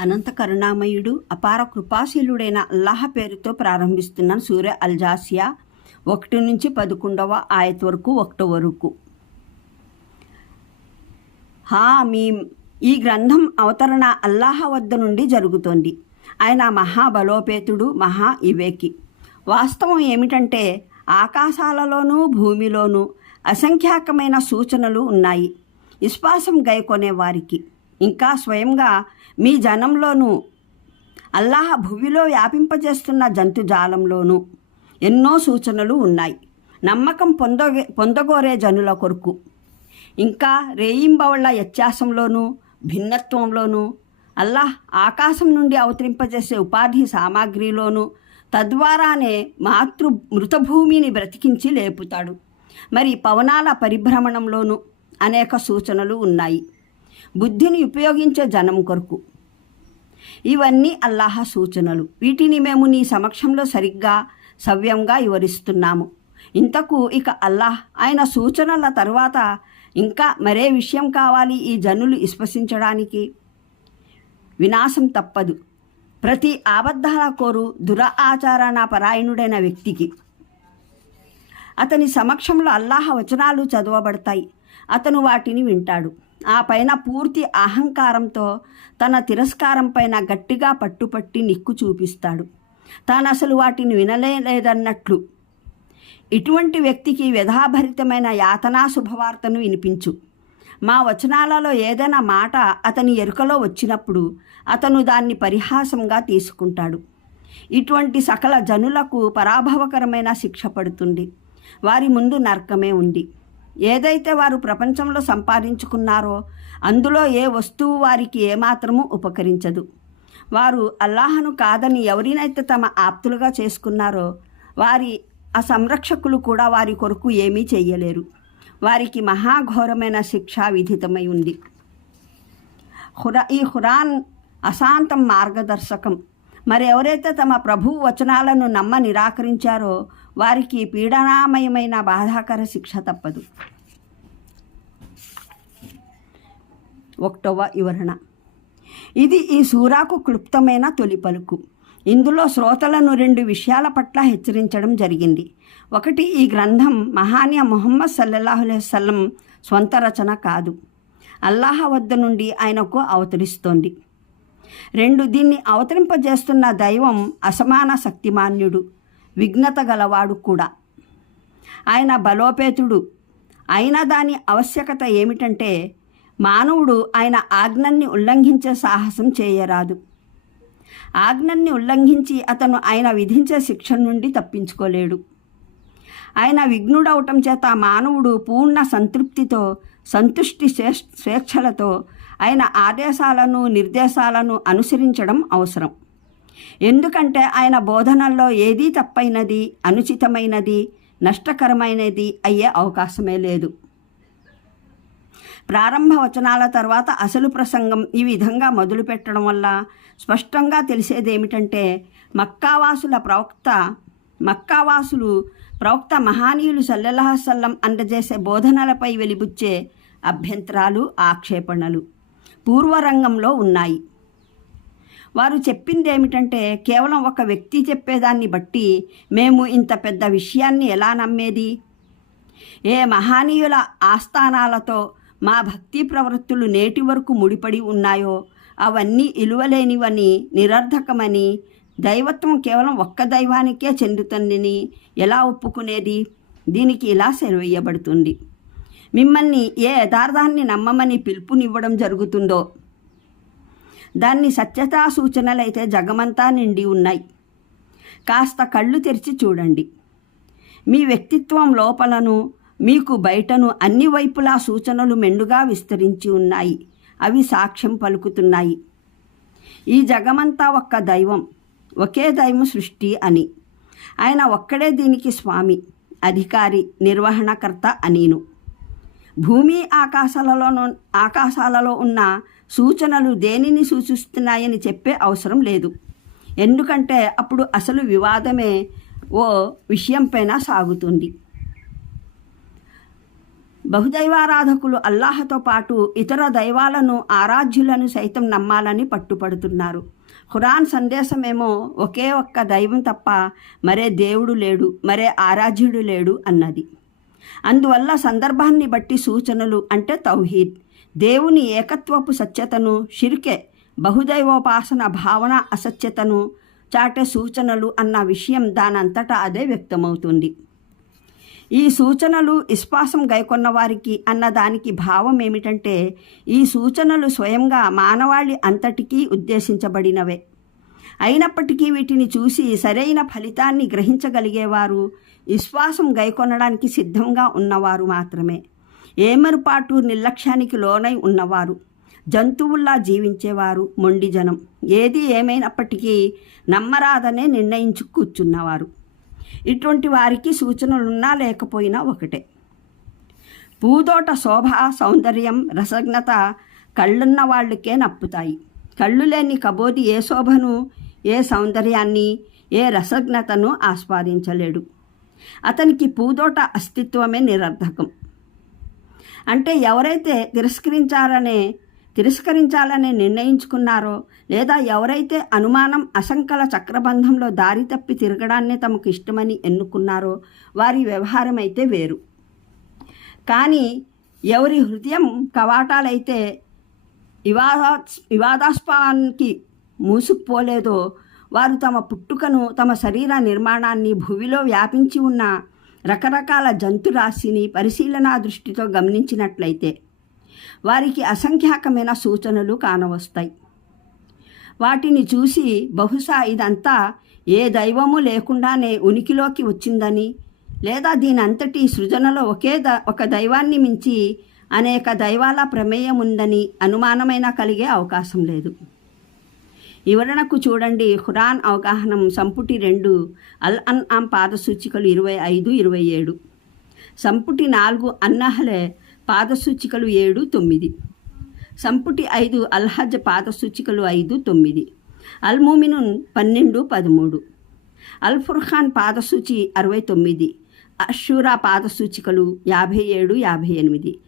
అనంత కరుణామయుడు అపార కృపాశీలుడైన అల్లాహ్ పేరుతో ప్రారంభిస్తున్న సూర్య అల్జాసియా ఒకటి నుంచి పదకొండవ ఆయత్ వరకు ఒకటో వరకు. హా మీ ఈ గ్రంథం అవతరణ అల్లాహ వద్ద నుండి జరుగుతోంది. ఆయన మహాబలోపేతుడు మహా ఇవేకి. వాస్తవం ఏమిటంటే ఆకాశాలలోనూ భూమిలోనూ అసంఖ్యాకమైన సూచనలు ఉన్నాయి. విశ్వాసం గైకొనే వారికి ఇంకా స్వయంగా మీ జనంలోనూ అల్లాహ భువిలో వ్యాపింపజేస్తున్న జంతుజాలంలోనూ ఎన్నో సూచనలు ఉన్నాయి. నమ్మకం పొందగే పొందగోరే జనుల కొరకు. ఇంకా రేయింబవళ్ళ వ్యత్యాసంలోనూ భిన్నత్వంలోనూ అల్లాహ్ ఆకాశం నుండి అవతరింపజేసే ఉపాధి సామాగ్రిలోనూ తద్వారానే మాతృ మృతభూమిని బ్రతికించి లేపుతాడు. మరి పవనాల పరిభ్రమణంలోనూ అనేక సూచనలు ఉన్నాయి. బుద్ధిని ఉపయోగించే జనం కొరకు. ఇవన్నీ అల్లాహ సూచనలు. వీటిని మేము నీ సమక్షంలో సరిగ్గా సవ్యంగా వివరిస్తున్నాము. ఇంతకు ఇక అల్లాహ్ ఆయన సూచనల తరువాత ఇంకా మరే విషయం కావాలి ఈ జనులు విశ్వసించడానికి? వినాశం తప్పదు. ప్రతి ఆబద్ధాల కోరు దుర ఆచారణ పరాయణుడైన వ్యక్తికి. అతని సమక్షంలో అల్లాహ వచనాలు చదవబడతాయి. అతను వాటిని వింటాడు. ఆ పైన పూర్తి అహంకారంతో తన తిరస్కారం పైన గట్టిగా పట్టుపట్టి నిక్కు చూపిస్తాడు. తాను అసలు వాటిని వినలేదన్నట్లు. ఇటువంటి వ్యక్తికి వ్యధాభరితమైన యాతనా శుభవార్తను వినిపించు. మా వచనాలలో ఏదైనా మాట అతని ఎరుకలో వచ్చినప్పుడు అతను దాన్ని పరిహాసంగా తీసుకుంటాడు. ఇటువంటి సకల జనులకు పరాభవకరమైన శిక్ష పడుతుంది. వారి ముందు నరకమే ఉంది. ఏదైతే వారు ప్రపంచంలో సంపాదించుకున్నారో అందులో ఏ వస్తువు వారికి ఏమాత్రము ఉపకరించదు. వారు అల్లాహను కాదని ఎవరినైతే తమ ఆప్తులుగా చేసుకున్నారో వారి ఆ సంరక్షకులు కూడా వారి కొరకు ఏమీ చేయలేరు. వారికి మహాఘోరమైన శిక్ష విధితమై ఉంది. హురా ఈ హురాన్ అశాంతం మార్గదర్శకం. మరి ఎవరైతే తమ ప్రభు వచనాలను నమ్మ నిరాకరించారో వారికి పీడనామయమైన బాధాకర శిక్ష తప్పదు. ఒకటవ వివరణ. ఇది ఈ సూరాకు క్లుప్తమైన తొలి పలుకు. ఇందులో శ్రోతలను రెండు విషయాల పట్ల హెచ్చరించడం జరిగింది. ఒకటి ఈ గ్రంథం మహానీయ మొహమ్మద్ సల్లల్లాహులేసల్లం స్వంత రచన కాదు. అల్లాహ వద్ద నుండి ఆయనకు అవతరిస్తోంది. రెండు దీన్ని అవతరింపజేస్తున్న దైవం అసమాన శక్తిమాన్యుడు. విఘ్నత గలవాడు కూడా. ఆయన బలోపేతుడు. అయిన దాని ఆవశ్యకత ఏమిటంటే మానవుడు ఆయన ఆజ్ఞల్ని ఉల్లంఘించే సాహసం చేయరాదు. ఆజ్ఞల్ని ఉల్లంఘించి అతను ఆయన విధించే శిక్ష నుండి తప్పించుకోలేడు. ఆయన విఘ్నుడవటం చేత మానవుడు పూర్ణ సంతృప్తితో సంతుష్టి స్వేచ్ఛలతో ఆయన ఆదేశాలను నిర్దేశాలను అనుసరించడం అవసరం. ఎందుకంటే ఆయన బోధనల్లో ఏదీ తప్పైనది అనుచితమైనది నష్టకరమైనది అయ్యే అవకాశమే లేదు. ప్రారంభ వచనాల తర్వాత అసలు ప్రసంగం ఈ విధంగా మొదలుపెట్టడం వల్ల స్పష్టంగా తెలిసేది ఏమిటంటే మక్కావాసుల ప్రవక్త మక్కావాసులు ప్రవక్త మహానీయులు సల్లెల్హాసల్లం అందజేసే బోధనలపై వెలిబుచ్చే అభ్యంతరాలు ఆక్షేపణలు పూర్వరంగంలో ఉన్నాయి. వారు చెప్పింది ఏమిటంటే కేవలం ఒక వ్యక్తి చెప్పేదాన్ని బట్టి మేము ఇంత పెద్ద విషయాన్ని ఎలా నమ్మేది? ఏ మహానీయుల ఆస్థానాలతో మా భక్తి ప్రవృత్తులు నేటి వరకు ముడిపడి ఉన్నాయో అవన్నీ ఇలువలేనివని నిరర్ధకమని దైవత్వం కేవలం ఒక్క దైవానికే చెందుతుందని ఎలా ఒప్పుకునేది? దీనికి ఇలా సెలవేయబడుతుంది. మిమ్మల్ని ఏ యథార్థాన్ని నమ్మమని పిలుపునివ్వడం జరుగుతుందో దాన్ని సత్యతా సూచనలైతే జగమంతా నిండి ఉన్నాయి. కాస్త కళ్ళు తెరిచి చూడండి. మీ వ్యక్తిత్వం లోపలను మీకు బయటను అన్ని వైపులా సూచనలు మెండుగా విస్తరించి ఉన్నాయి. అవి సాక్ష్యం పలుకుతున్నాయి. ఈ జగమంతా ఒక్క దైవం ఒకే దైవం సృష్టి అని. ఆయన ఒక్కడే దీనికి స్వామి అధికారి నిర్వహణకర్త అనిను. భూమి ఆకాశాలలో ఆకాశాలలో ఉన్న సూచనలు దేనిని సూచిస్తున్నాయని చెప్పే అవసరం లేదు. ఎందుకంటే అప్పుడు అసలు వివాదమే ఓ విషయంపైన సాగుతుంది. బహుదైవారాధకులు అల్లాహతో పాటు ఇతర దైవాలను ఆరాధ్యులను సైతం నమ్మాలని పట్టుపడుతున్నారు. ఖురాన్ సందేశమేమో ఒకే ఒక్క దైవం తప్ప మరే దేవుడు లేడు మరే ఆరాధ్యుడు లేడు అన్నది. అందువల్ల సందర్భాన్ని బట్టి సూచనలు అంటే తౌహీద్. దేవుని ఏకత్వపు సత్యతను షిర్కే బహుదైవోపాసన భావన అసత్యతను చాటే సూచనలు అన్న విషయం దానంతటా అదే వ్యక్తమవుతుంది. ఈ సూచనలు విశ్వాసం గైకొన్న వారికి అన్న దానికి భావం ఏమిటంటే ఈ సూచనలు స్వయంగా మానవాళి అంతటికీ ఉద్దేశించబడినవే. అయినప్పటికీ వీటిని చూసి సరైన ఫలితాన్ని గ్రహించగలిగేవారు విశ్వాసం గైకొనడానికి సిద్ధంగా ఉన్నవారు మాత్రమే. ఏమరుపాటు నిర్లక్ష్యానికి లోనై ఉన్నవారు. జంతువుల్లా జీవించేవారు మొండి జనం. ఏది ఏమైనప్పటికీ నమ్మరాదనే నిర్ణయించు కూర్చున్నవారు. ఇటువంటి వారికి సూచనలున్నా లేకపోయినా ఒకటే. పూదోట శోభ సౌందర్యం రసజ్ఞత కళ్ళున్న వాళ్ళకే నప్పుతాయి. కళ్ళు లేని కబోది ఏ శోభను ఏ సౌందర్యాన్ని ఏ రసజ్ఞతను ఆస్వాదించలేడు. అతనికి పూదోట అస్తిత్వమే నిరర్ధకం. అంటే ఎవరైతే తిరస్కరించాలనే తిరస్కరించాలని నిర్ణయించుకున్నారో లేదా ఎవరైతే అనుమానం అసంకల చక్రబంధంలో దారి తప్పి తిరగడాన్ని తమకు ఇష్టమని ఎన్నుకున్నారో వారి వ్యవహారం అయితే వేరు. కానీ ఎవరి హృదయం కవాటాలైతే వివాదా వివాదాస్పదానికి మూసుకుపోలేదో వారు తమ పుట్టుకను తమ శరీర నిర్మాణాన్ని భూమిలో వ్యాపించి ఉన్న రకరకాల జంతురాశిని పరిశీలనా దృష్టితో గమనించినట్లయితే వారికి అసంఖ్యాకమైన సూచనలు కానవస్తాయి. వాటిని చూసి బహుశా ఇదంతా ఏ దైవము లేకుండానే ఉనికిలోకి వచ్చిందని లేదా దీనంతటి సృజనలో ఒకే ద ఒక దైవాన్ని మించి అనేక దైవాల ప్రమేయం ఉందని అనుమానమైనా కలిగే అవకాశం లేదు. వివరణకు చూడండి. ఖురాన్ అవగాహనం సంపుటి రెండు అల్ అన్ ఆమ్ పాదసూచికలు ఇరవై ఐదు ఇరవై ఏడు. సంపుటి నాలుగు అన్నహలే పాదసూచికలు ఏడు తొమ్మిది. సంపుటి ఐదు అల్హజ్ పాదసూచికలు ఐదు తొమ్మిది. అల్మూమినున్ పన్నెండు పదమూడు. అల్ ఫుర్ఖాన్ పాదసూచి అరవై తొమ్మిది. అషూరా పాదసూచికలు యాభై ఏడు యాభై ఎనిమిది.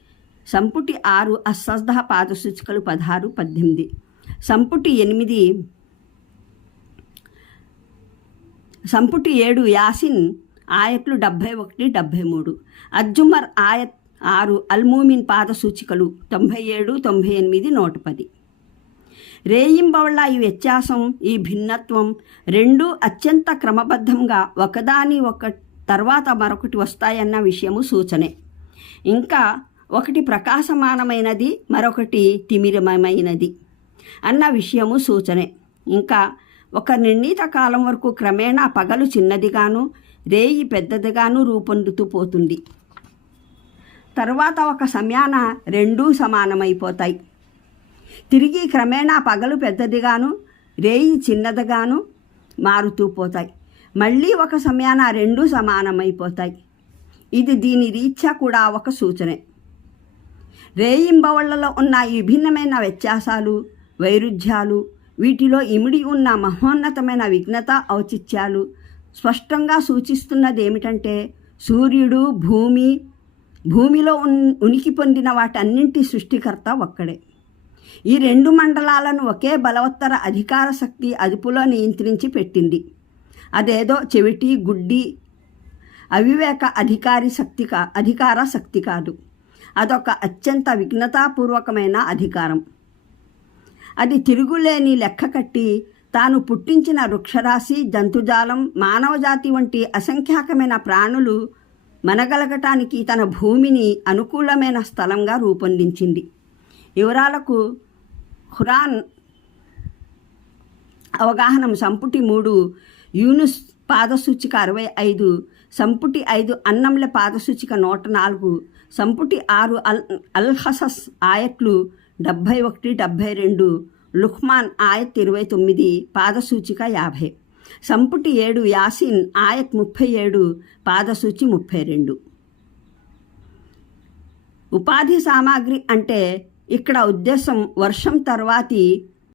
సంపుటి ఆరు అసజ్ద పాదసూచికలు పదహారు పద్దెనిమిది. సంపుటి ఎనిమిది. సంపుటి ఏడు యాసిన్ ఆయట్లు డెబ్భై ఒకటి డెబ్భై మూడు. అజ్జుమర్ ఆయత్ ఆరు అల్మూమిన్ పాద సూచికలు తొంభై ఏడు తొంభై ఎనిమిది నూట పది. రేయింబవళ్ళ ఈ వ్యత్యాసం ఈ భిన్నత్వం రెండూ అత్యంత క్రమబద్ధంగా ఒకదాని ఒక తర్వాత మరొకటి వస్తాయన్న విషయము సూచనే. ఇంకా ఒకటి ప్రకాశమానమైనది మరొకటి తిమిరమైనది అన్న విషయము సూచనే. ఇంకా ఒక నిర్ణీత కాలం వరకు క్రమేణా పగలు చిన్నదిగాను రేయి పెద్దదిగాను రూపొందుతూ పోతుంది. తర్వాత ఒక సమయాన రెండూ సమానమైపోతాయి. తిరిగి క్రమేణా పగలు పెద్దదిగాను రేయి చిన్నదిగాను మారుతూ పోతాయి. మళ్ళీ ఒక సమయాన రెండూ సమానమైపోతాయి. ఇది దీని రీత్యా కూడా ఒక సూచనే. రేయింబవళ్ళలో ఉన్న విభిన్నమైన వ్యత్యాసాలు వైరుధ్యాలు వీటిలో ఇమిడి ఉన్న మహోన్నతమైన విఘ్నత ఔచిత్యాలు స్పష్టంగా సూచిస్తున్నది ఏమిటంటే సూర్యుడు భూమి భూమిలో ఉనికి పొందిన వాటన్నింటి సృష్టికర్త ఒక్కడే. ఈ రెండు మండలాలను ఒకే బలవత్తర అధికార శక్తి అదుపులో నియంత్రించి పెట్టింది. అదేదో చెవిటి గుడ్డి అవివేక అధికారి శక్తి కా అధికార శక్తి కాదు. అదొక అత్యంత విఘ్నతాపూర్వకమైన అధికారం. అది తిరుగులేని లెక్క కట్టి తాను పుట్టించిన వృక్షరాశి జంతుజాలం మానవజాతి వంటి అసంఖ్యాకమైన ప్రాణులు మనగలగటానికి తన భూమిని అనుకూలమైన స్థలంగా రూపొందించింది. వివరాలకు ఖురాన్ అవగాహనం సంపుటి మూడు యూనుస్ పాదసూచిక అరవై ఐదు సంపుటి ఐదు అన్నంల పాదసూచిక నూట నాలుగు సంపుటి ఆరు అల్ అల్హసస్ ఆయట్లు డెబ్భై ఒకటి డెబ్భై రెండు లుహ్మాన్ ఆయత్ ఇరవై తొమ్మిది పాదసూచిక యాభై. సంపుటి ఏడు యాసిన్ ఆయత్ ముప్పై ఏడు పాదసూచి ముప్పై రెండు. ఉపాధి సామాగ్రి అంటే ఇక్కడ ఉద్దేశం వర్షం తర్వాతి